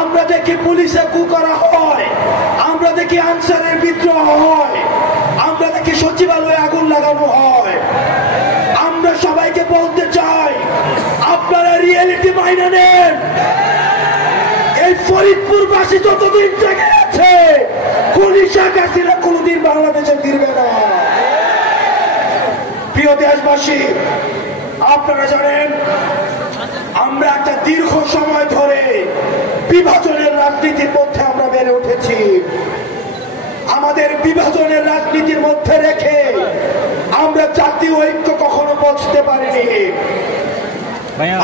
আমরা দেখি পুলিশে কু করা হয়, আমরা দেখি আনসারের বিদ্রোহ হয়, আমরা দেখি সচিবালয়ে আগুন লাগানো হয়। আমরা সবাইকে বলতে চাই, আপনারা রিয়েলিটি মাইনে নেন। এই ফরিদপুরবাসী যতদিন জেগে আছে, পুলিশ হাসিনা কোনদিন বাংলাদেশে ফিরবে না। প্রিয় দেশবাসী, আপনারা জানেন আমরা একটা দীর্ঘ সময় ধরে বিভাজনের রাজনীতির মধ্যে আমরা বেড়ে উঠেছি। আমাদের বিভাজনের রাজনীতির মধ্যে রেখে আমরা জাতীয় ঐক্য কখনো পৌঁছতে পারিনি।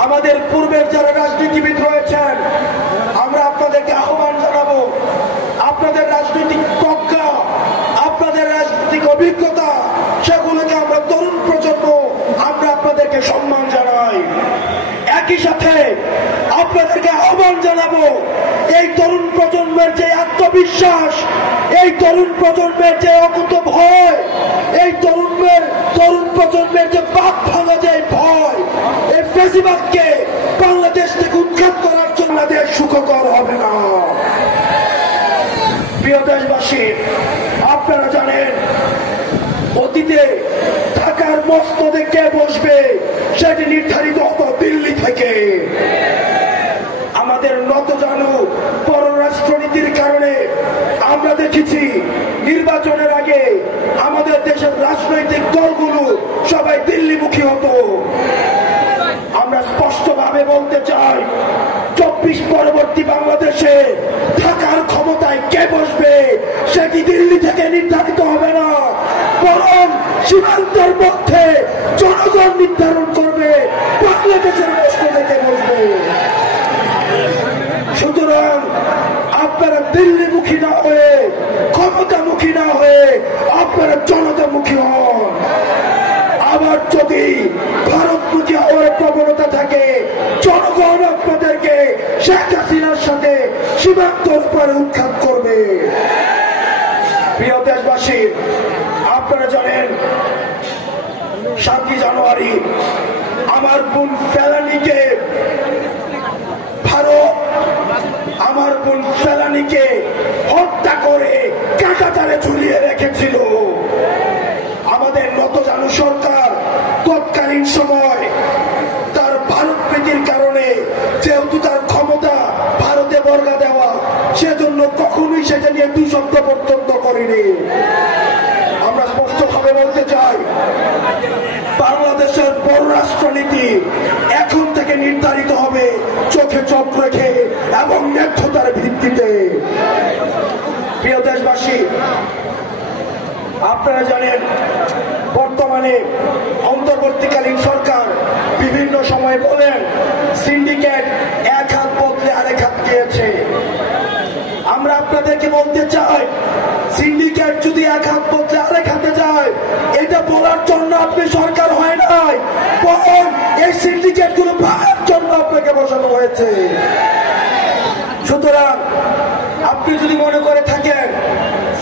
আমাদের পূর্বের যারা রাজনীতিবিদ রয়েছেন, আমরা আপনাদেরকে আহ্বান জানাবো, আপনাদের রাজনৈতিক প্রজ্ঞা, আপনাদের রাজনৈতিক অভিজ্ঞতা, সেগুলোকে আমরা তরুণ প্রজন্ম আমরা আপনাদেরকে সম্মান জানাই। একই সাথে আপনাদেরকে আহ্বান জানাবো, এই তরুণ প্রজন্মের যে আত্মবিশ্বাস, এই তরুণ প্রজন্মের যে অকুত ভয়, এই তরুণ প্রজন্মের যে বাক ভাঙা যায় ভয়, এই ফ্যাসিবাদকে বাংলাদেশ থেকে উৎখাত করার জন্য দেশ সুখকর হবে না। প্রিয় দেশবাসী, আপনারা জানেন অতীতে ঢাকার মসনদে কে বসবে সেটি নির্ধারিত হতো দিল্লি থেকে। আমাদের নতজানু পররাষ্ট্রনীতির কারণে আমরা দেখেছি নির্বাচনের আগে আমাদের দেশের রাজনৈতিক দলগুলো সবাই দিল্লিমুখী হতো। আমরা স্পষ্টভাবে বলতে চাই, 24 পরবর্তী বাংলাদেশে ঢাকার ক্ষমতায় কে বসবে সেটি দিল্লি থেকে নির্ধারিত হবে না, বরং সীমান্তের মধ্যে জনগণ নির্ধারণ করবে বাংলাদেশের মসনদে কে বসবে। সুতরাং আপনারা দিল্লিমুখী না হয়ে, ক্ষমতামুখী না হয়ে আপনারা জনতামুখী হন। আবার যদি ভারতমুখী হওয়ার প্রবণতা থাকে, জনগণ আপনাদেরকে শেখ হাসিনার সাথে সীমান্তর উপরে উৎখাত করবে। প্রিয় দেশবাসী, আপনারা জানেন 7 জানুয়ারি আমার বোন ফেলানীকে হত্যা করে কাঁটাতারে ঝুলিয়ে রেখেছিল। আমাদের নতজানু সরকার তৎকালীন সময় তার ভারত প্রীতির কারণে, যেহেতু তার ক্ষমতা ভারতে বর্গা দেওয়া, সেজন্য কখনোই সেটা নিয়ে 2 শব্দ পর্যন্ত করেনি। আমরা স্পষ্টভাবে বলতে চাই, বাংলাদেশের পররাষ্ট্রনীতি এখন থেকে নির্ধারিত হবে চোখে চোখ রেখে এবং ন্যায্যতার ভিত্তিতে। প্রিয় দেশবাসী, আপনারা জানেন বর্তমানে অন্তর্বর্তীকালীন সরকার বিভিন্ন সময় বলেন সিন্ডিকেট এক হাত বদলে আরেক হাত গিয়েছে। আমরা আপনাদেরকে বলতে চাই, সিন্ডিকেট যদি এক হাত বদলে আরেক হাতে যায়, এটা বলার জন্য আপনি সরকার হয় নাই, বরং এই সিন্ডিকেট গুলো ভাঙার জন্য আপনাকে বসানো হয়েছে। সুতরাং আপনি যদি মনে করে থাকেন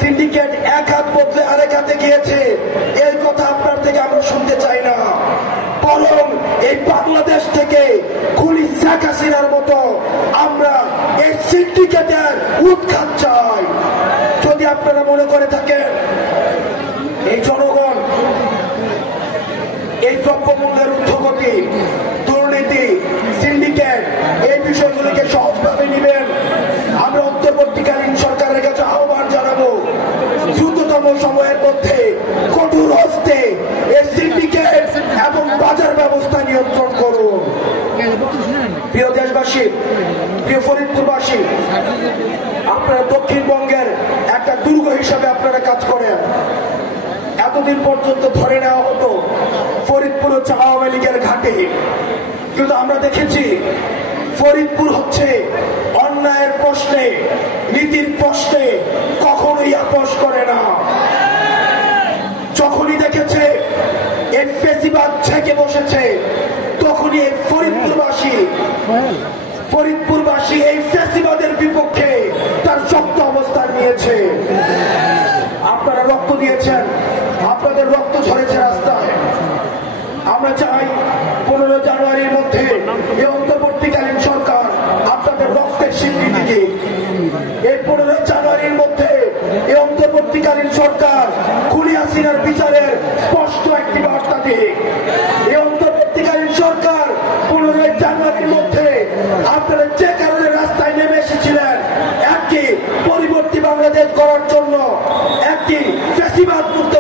সিন্ডিকেট এক হাত বদলে আরেক হাতে গিয়েছে, এই কথা আপনার থেকে আমরা শুনতে চাই না, বরং এই বাংলাদেশ থেকে খুনি শেখ হাসিনার মতো আমরা এই সিন্ডিকেটের উৎখাত চাই। যদি আপনারা মনে করে থাকেন এই জনগণ এই দ্রব্যমূল্যের ঊর্ধ্বগতি, দুর্নীতি, সিন্ডিকেট, এই বিষয়গুলিকে সহজভাবে নেবেন, আমরা অন্তর্বর্তীকালীন সরকারের কাছে আহ্বান জানাবো, দ্রুততম সময়ের মধ্যে কঠোর হস্তে এই সিন্ডিকেট এবং বাজার ব্যবস্থা নিয়ন্ত্রণ করুন। প্রিয় দেশবাসী, প্রিয় ফরিদপুরবাসী, আপনারা দক্ষিণবঙ্গের একটা দুর্গ হিসাবে আপনারা কাজ করেন। এতদিন পর্যন্ত ধরে নেওয়া হতো ফরিদপুর হচ্ছে আওয়ামী লীগের ঘাঁটি, কিন্তু আমরা দেখেছি ফরিদপুর হচ্ছে অন্যায়ের প্রশ্নে, নীতির প্রশ্নে কখনোই আপোষ করে না। যখনই দেখেছে এই ফ্যাসিবাদ ছেকে বসেছে, তখনই এই ফরিদপুরবাসী এই ফ্যাসিবাদের বিপক্ষে তার শক্ত অবস্থান নিয়েছে। আপনারা রক্ত দিয়েছেন, আপনাদের রক্ত ঝরেছে রাস্তায়। আমরা চাই 15 জানুয়ারির মধ্যে এই অন্তর্বর্তীকালীন সরকার আপনাদের রক্তের স্বীকৃতি দিক। এই 15 জানুয়ারির মধ্যে এই অন্তর্বর্তীকালীন সরকার খুনি হাসিনার বিচারের স্পষ্ট একটি বার্তা দিক। এই অন্তর্বর্তীকালীন সরকার 15 জানুয়ারির মধ্যে আপনারা যে কারণে রাস্তায় নেমে এসেছিলেন একটি পরিবর্তী বাংলাদেশ গড়ার জন্য, একটি ফ্যাসিবাদ মুক্ত